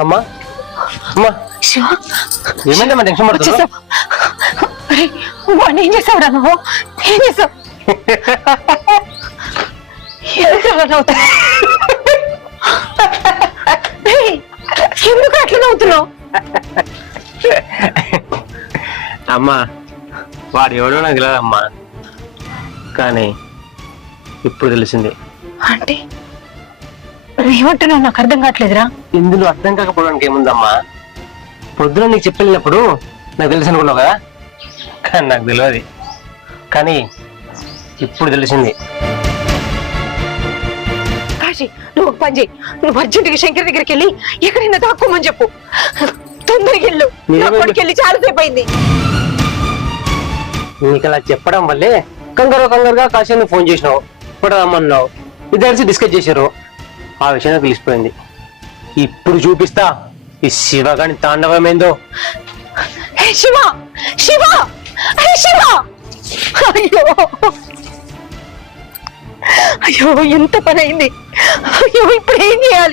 అమ్మా అమ్మా శివ ఏమైందమ్మా టెన్షన్ పడుతున్నావు? వాడిని ఏం చేసావురా నువ్వు? ఏం చేసావు? ఎందుకు అట్లా నవ్వుతున్నావు? అమ్మా వాడు ఎవడో నాకు తెలియదమ్మా, కానీ ఇప్పుడు తెలిసింది. అంటే ఏమంటున్నావు? నాకు అర్థం కావట్లేదురా. ఇందులో అర్థం కాకపోవడానికి ఏముందమ్మా, పొద్దున నీకు చెప్పినప్పుడు నాకు తెలుసు అనుకున్నావు కదా, కానీ నాకు తెలియదు. కానీ ఇప్పుడు తెలిసింది. కాశీ నువ్వు ఒక పని చేయి, నువ్వు అర్జెంటుగా శంకర్ దగ్గరికి వెళ్ళి ఎక్కడైనా దాక్కోమని చెప్పు. తొందరగా వెళ్ళు, వెళ్ళి చాలాసేపు అయింది. నీకు అలా చెప్పడం వల్లే కంగారుగా కాశీ ఫోన్ చేసినావు, పడదామన్నావు, ఇద్దరు డిస్కస్ చేశారు. ఆ విషయం నాకు తెలిసిపోయింది. ఇప్పుడు చూపిస్తా ఈ శివగాని తాండవమేందో. శివ శివ శివ! అయ్యో అయ్యో ఎంత పని అయింది. అయ్యో ఇప్పుడు ఏం చేయాలి?